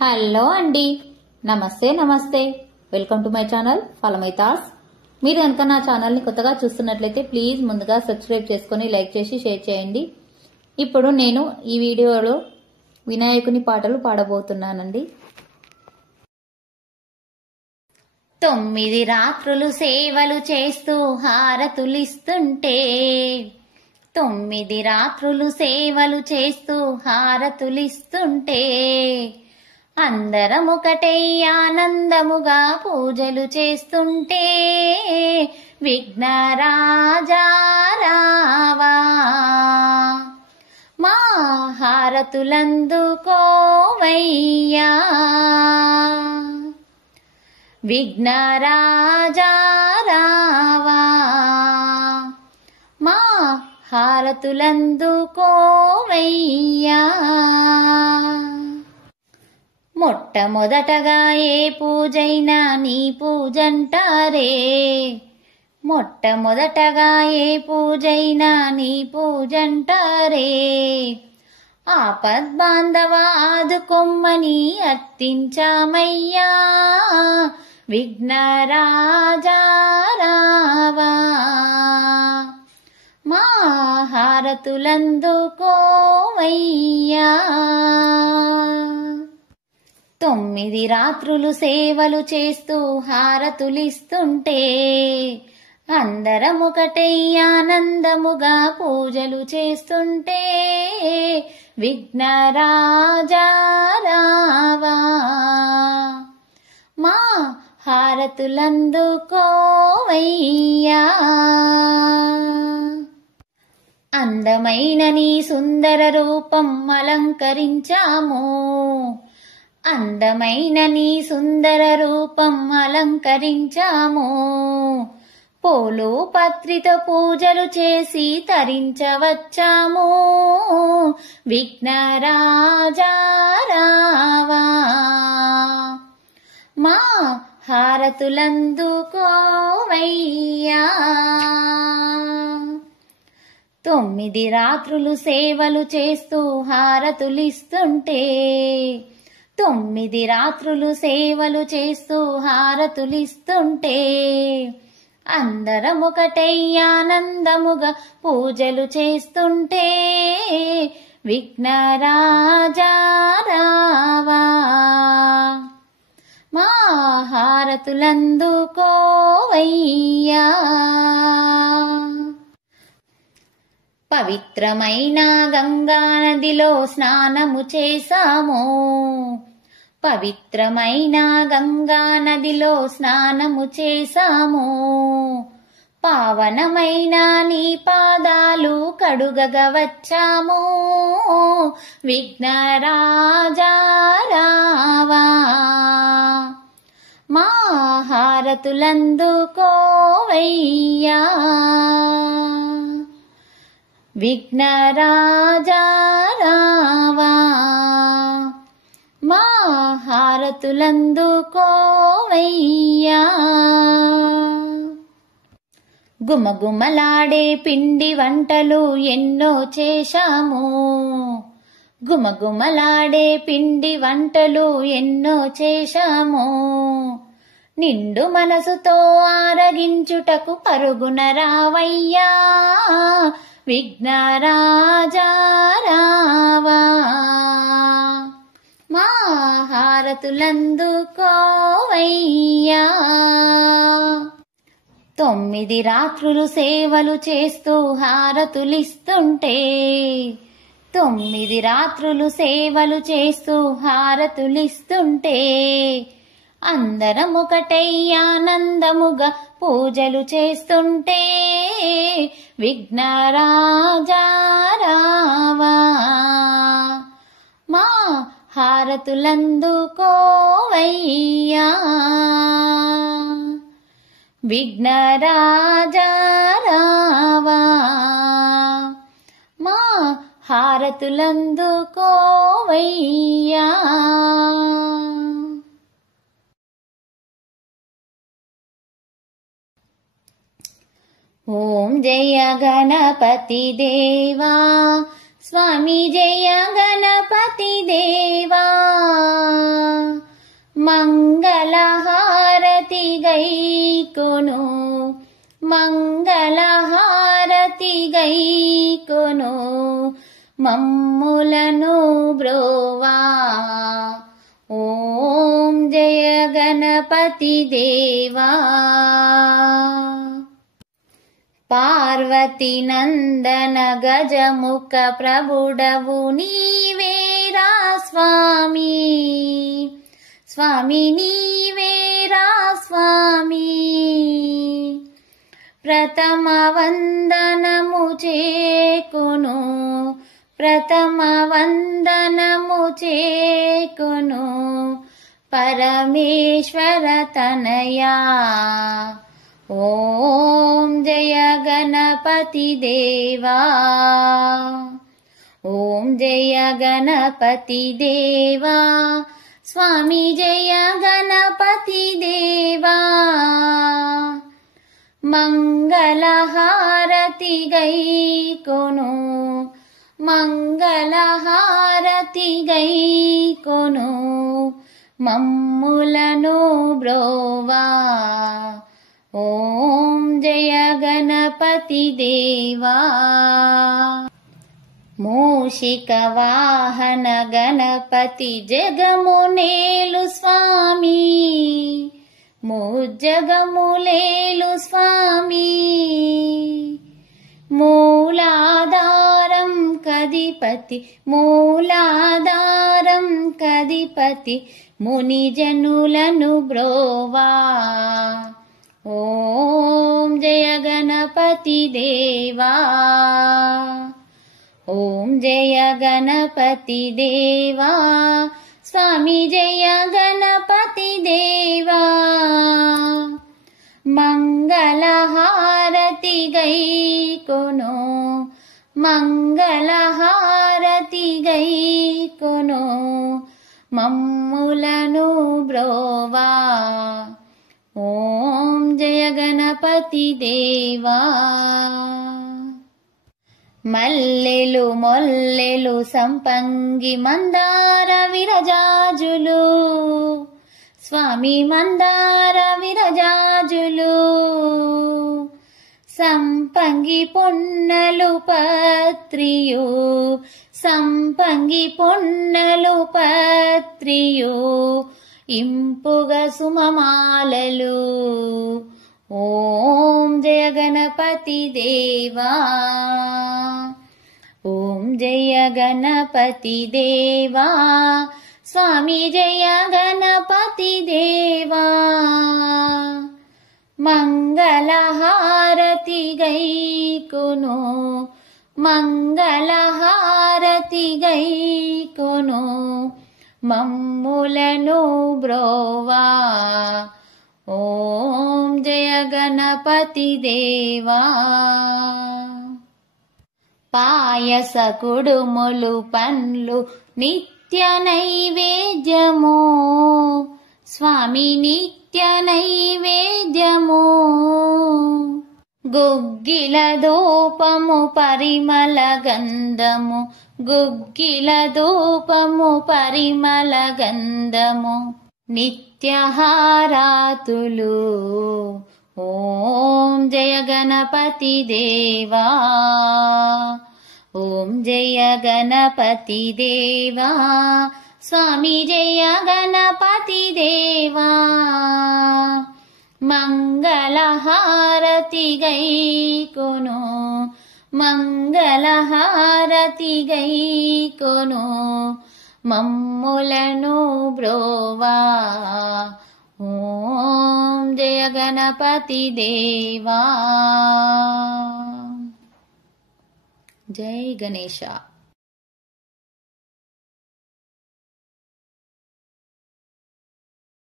Hello అండి, నమస్తే. Welcome to my channel follow my thoughts. మీరు కనుక నా ఛానల్ని కొత్తగా చూస్తున్నట్లయితే ప్లీజ్ ముందుగా సబ్స్క్రైబ్ చేసుకుని లైక్ చేసి షేర్ చేయండి. ఇప్పుడు నేను ఈ వీడియోలో వినాయకుని పాటలు పాడబోతున్నానండి. 9 రాత్రులు సేవలు చేస్తూ హారతులిస్తుంటే 9 రాత్రులు సేవలు చేస్తూ హారతులిస్తుంటే అందరం ఒకటే ఆనందముగా పూజలు చేస్తుంటే విఘ్నరాజా రావా మా హారతులందుకోవయ్యా. విఘ్నరాజా రావా మా హారతులందుకోవయ్యా. మొట్టమొదటగా ఏ పూజైనా నీ పూజంటారే, మొట్టమొదటగా ఏ పూజైనా నీ పూజంటారే. ఆపద్బాంధవ ఆదుకొమ్మని అర్థించామయ్యా. విఘ్నరాజా రావా మా హారతులందుకోవయ్యా. 9 రాత్రులు సేవలు చేస్తూ హారతులిస్తుంటే అందరం ఒకటే ఆనందముగా పూజలు చేస్తుంటే విఘ్నరాజా రావా మా హారతులందుకోవయ్యా. అందమైన నీ సుందర రూపం అలంకరించాము, అందమైన నీ సుందర రూపం అలంకరించాము. పూలు పత్రితో పూజలు చేసి తరించవచ్చాము. విఘ్నరాజా రావా మా హారతులందుకోవయ్యా. 9 రాత్రులు సేవలు చేస్తూ హారతులిస్తుంటే 9 రాత్రులు సేవలు చేస్తూ హారతులిస్తుంటే అందరం ఒకటై ఆనందముగా పూజలు చేస్తుంటే విఘ్నరాజా రావా మా హారతులందుకోవయ్యా. పవిత్రమైన గంగా నదిలో స్నానము చేశాము, పవిత్రమైన గంగా నదిలో స్నానము చేశాము. పావనమైన నీ పాదాలు కడుగగా వచ్చాము. విఘ్నరాజా రావా మా హారతులందుకోవయ్యా. విఘ్నరాజా రావా మా హారతులందుకోవయ్యా. గుమగుమలాడే పిండి వంటలు ఎన్నో చేశాము, గుమగుమలాడే పిండి వంటలు ఎన్నో చేశాము. నిండు మనసుతో ఆరగించుటకు పరుగున రావయ్యా. విఘ్నరాజా రావా మా హారతులందుకోవయ్యా. 9 రాత్రులు సేవలు చేస్తూ హారతులిస్తుంటే 9 రాత్రులు సేవలు చేస్తూ హారతులిస్తుంటే అందరం ఒకటై ఆనందముగా పూజలు చేస్తుంటే విఘ్నరాజా రావా మా హారతులందుకోవయ్యా. విఘ్నరాజా రావా మా హారతులందుకోవయ్యా. ఓం జయ గణపతి దేవా స్వామి, జయ గణపతి దేవా. మంగళహారతి గైకొను మమ్ములను బ్రోవా ఓం జయ గణపతి దేవా పార్వతి నందన గజముఖ ప్రభుడవు నీవేరా స్వామి స్వామి నీవేరా స్వామి ప్రథమ వందనము చేకొను ప్రథమ వందనము చేకొను పరమేశ్వర తనయా ఓం జయ గణపతి దేవా ఓం జయ గణపతి దేవా స్వామి జయ గణపతి దేవా మంగళహారతి గైకొను మంగళహారతి గైకొను మమ్ములను బ్రోవా ఓం జయ గణపతి దేవా మూషిక వాహన గణపతి జగమునేలు స్వామి ముజ్జగములేలు స్వామి మూలాధారం కధిపతి మూలాధారం కధిపతి మునిజనులను బ్రోవా ఓం జయ గణపతి దేవా ఓం జయ గణపతి దేవా స్వామి జయ గణపతి దేవా మంగళహారతి గైకొను మంగళహారతి గైకొను మమ్ములను బ్రోవా ఓం జయ గణపతి దేవా మల్లెలు మొల్లెలు సంపంగి మందార విరజాజులు స్వామి మందార విరజాజులు సంపంగి పొన్నలు పత్రియు సంపంగి పొన్నలు పత్రియు ఇంపుగ సుమమాలలు ఓం జయ గణపతి దేవా ఓం జయ గణపతి దేవా స్వామి జయ గణపతి దేవా మంగళహారతి గైకొను మంగళహారతి గైకొను మమ్ములను బ్రోవా ఓం జయ గణపతి దేవా పాయస కుడుములు పండ్లు నిత్య నైవేద్యము స్వామి నిత్య నైవేద్యము గుగ్గిల ధూపము పరిమళ గంధము గుగ్గిల ధూపము పరిమళ గంధము నిత్యహారాతులు ఓం జయ గణపతి దేవా ఓం జయ గణపతి దేవా స్వామి జయ గణపతి దేవా మంగళహారతి గైకొను మంగళహారతి గైకొను మమ్ములను బ్రోవా ఓం జయ గణపతి దేవా జై గణేశ।